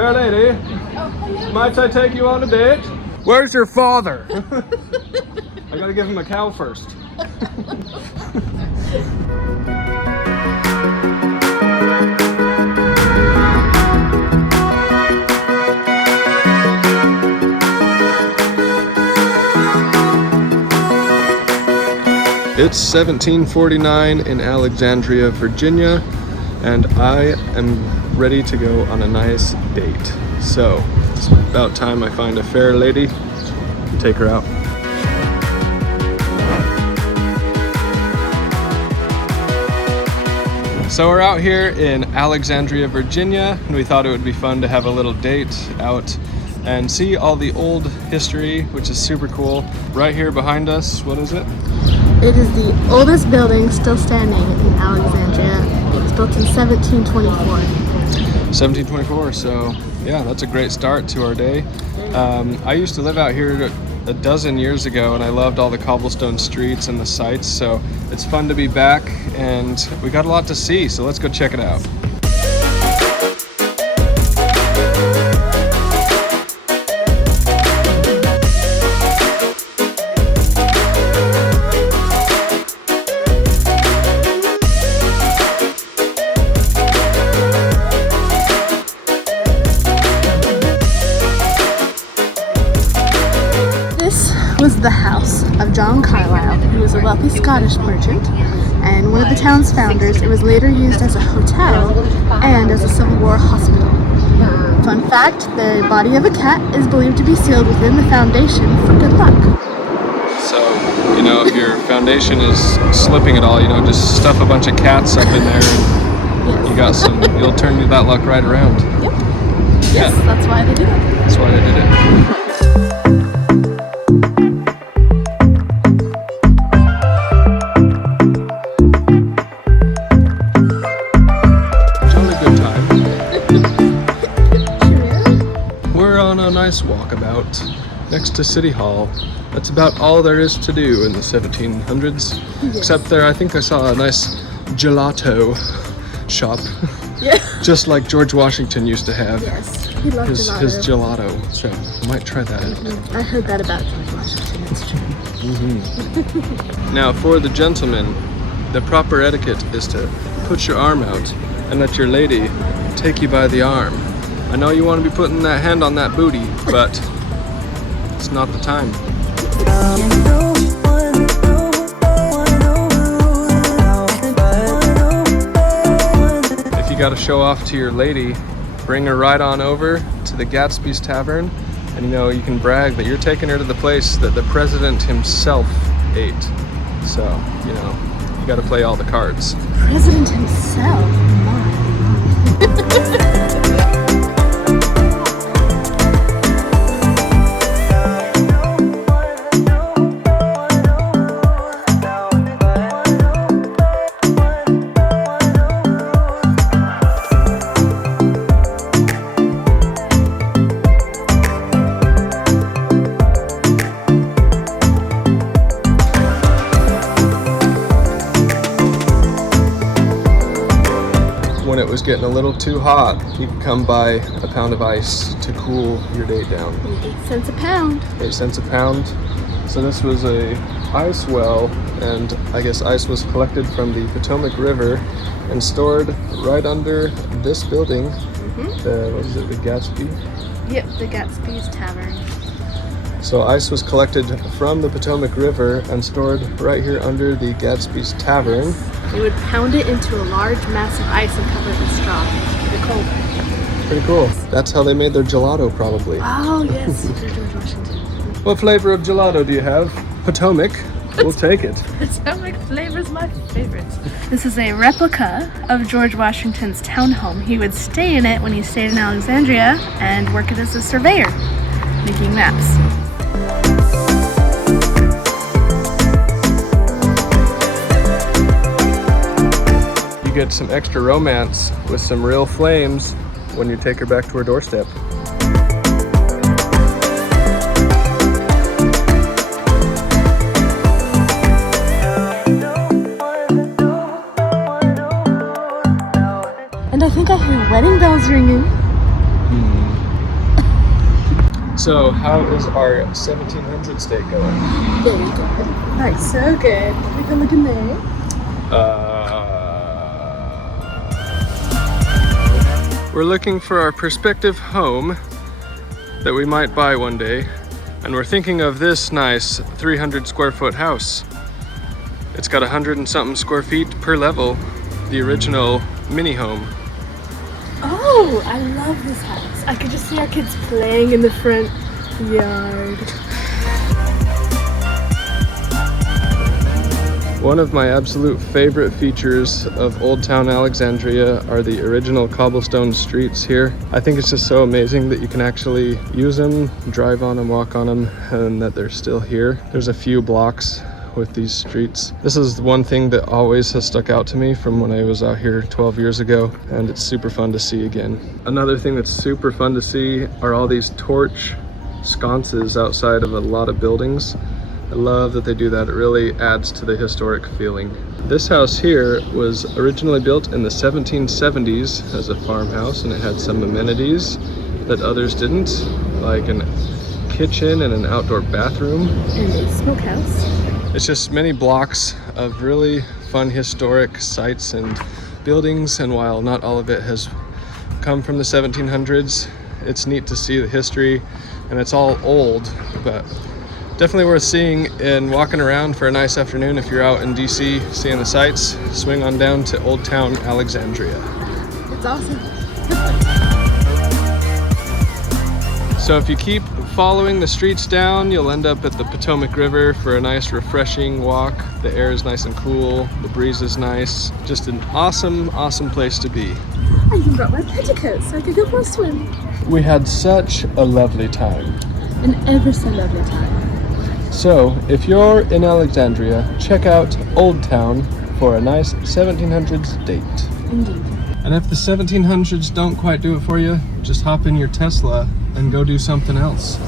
Fair lady, might I take you on a date? Where's your father? I gotta give him a cow first. It's 1749 in Alexandria, Virginia, and I am ready to go on a nice date. So it's about time I find a fair lady and take her out. So we're out here in Alexandria, Virginia, and we thought it would be fun to have a little date out and see all the old history, which is super cool. Right here behind us, what is it? It is the oldest building still standing in Alexandria. It was built in 1724. 1724, so yeah, that's a great start to our day. I used to live out here a dozen years ago, and I loved all the cobblestone streets and the sights, so it's fun to be back, and we got a lot to see, so let's go check it out. Was the house of John Carlisle, who was a wealthy Scottish merchant and one of the town's founders. It was later used as a hotel and as a Civil War hospital. Fun fact, the body of a cat is believed to be sealed within the foundation for good luck. So, you know, if your foundation is slipping at all, you know, just stuff a bunch of cats up in there and you got some, you'll turn that luck right around. Yep. Yes, yeah. That's why they did it. That's why they did it. Nice walkabout next to City Hall. That's about all there is to do in the 1700s. Yes. Except there, I think I saw a nice gelato shop. Yeah. Just like George Washington used to have. Yes, he loved his gelato. So I might try that. Mm-hmm. I heard that about George Washington. It's true. Mm-hmm. Now, for the gentleman, the proper etiquette is to put your arm out and let your lady take you by the arm. I know you want to be putting that hand on that booty, but it's not the time. If you got to show off to your lady, bring her right on over to the Gatsby's Tavern, and you know, you can brag that you're taking her to the place that the president himself ate. So, you know, you got to play all the cards. President himself? My. When it was getting a little too hot, you could come buy a pound of ice to cool your date down. 8 cents a pound. 8 cents a pound. So this was a ice well, and I guess ice was collected from the Potomac River and stored right under this building. Mm-hmm. What is it, the Gatsby? Yep, the Gatsby's Tavern. So ice was collected from the Potomac River and stored right here under the Gatsby's Tavern. They would pound it into a large mass of ice and cover it with straw. Pretty cold. Pretty cool. That's how they made their gelato, probably. Oh, yes. George Washington. What flavor of gelato do you have? Potomac. We'll take it. Potomac flavor is my favorite. This is a replica of George Washington's townhome. He would stay in it when he stayed in Alexandria and work it as a surveyor, making maps. You get some extra romance with some real flames when you take her back to her doorstep. And I think I hear wedding bells ringing. So, how is our 1700 state going? Very good. Like, so good. Take a look in there. We're looking for our prospective home that we might buy one day, and we're thinking of this nice 300 square foot house. It's got 100 and something square feet per level, the original mini home. Oh, I love this house. I could just see our kids playing in the front yard. One of my absolute favorite features of Old Town Alexandria are the original cobblestone streets here. I think it's just so amazing that you can actually use them, drive on them, walk on them, and that they're still here. There's a few blocks with these streets. This is one thing that always has stuck out to me from when I was out here 12 years ago, and it's super fun to see again. Another thing that's super fun to see are all these torch sconces outside of a lot of buildings. I love that they do that. It really adds to the historic feeling. This house here was originally built in the 1770s as a farmhouse, and it had some amenities that others didn't, like a kitchen and an outdoor bathroom. And a smokehouse. It's just many blocks of really fun historic sites and buildings, and while not all of it has come from the 1700s, it's neat to see the history, and it's all old, but definitely worth seeing and walking around for a nice afternoon if you're out in DC seeing the sights. Swing on down to Old Town Alexandria. It's awesome. So if you keep following the streets down, you'll end up at the Potomac River for a nice refreshing walk. The air is nice and cool, the breeze is nice. Just an awesome, awesome place to be. I even brought my petticoats so I could go for a swim. We had such a lovely time. An ever so lovely time. So, if you're in Alexandria, check out Old Town for a nice 1700s date. Indeed. And if the 1700s don't quite do it for you, just hop in your Tesla and go do something else.